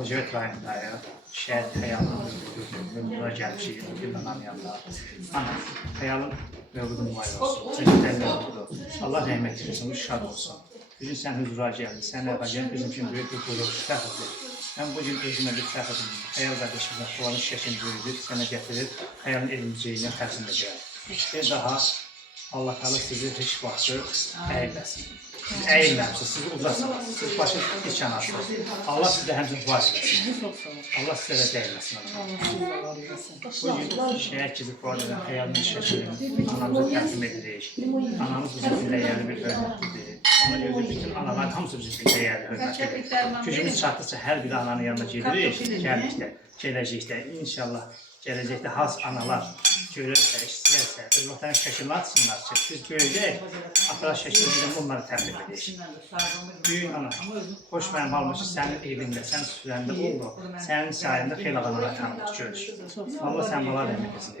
Ocaq rayondayıq. Şəhər Xəyalın mövquduna gəlmişik. Gülmənin yanında. Ana, Xəyalın mövqudu mübarək olsun. Çəkilən mövqudu. Allah rəhmət eylesin, şad olsun. Bugün sən huzura gəldin. Sən əvvəlcən bizim üçün böyük bir qurur, fəxrdir. Mən bugün özümə bir fəxrdim. Xəyal qardaşımla Fulanın şəkini böyüdür, sənə gətirir, Xəyalın elmciyinə təzim edir. Bir daha Allah Teala sizi heç vaxtı əyilməsin. Siz əyilməmişsiniz, siz uzasınız, siz başı hiç yanarsınız. Allah sizə həmçin var edəsin. Allah sizə də dəyməsin. Bugün şəhər gizib var edən Xəyalın şəkilini anamıza təqdim edirik. Anamız bizim üçün dəyərli bir hörmətlidir. Ona görə bütün analar hamısı bizim üçün dəyərli hörmətlidir. Gücümüz çatdıqca hər bir ananın yanına gedirik, gəldikdə, gələcəkdə. İnşallah gələcəkdə has analar görürsə, istəyərsə, övladların şəkilini atsınlar ki, biz böyüyək, atalar şəkilini bunları təbliğ edək. Böyük ana, xoş mənim halım ki, sənin evində, sənin süfrəndə oldu, sənin sayəndə xeyli adamlar tanıdıq, görürük. Allah sən bala rəhmət etsin.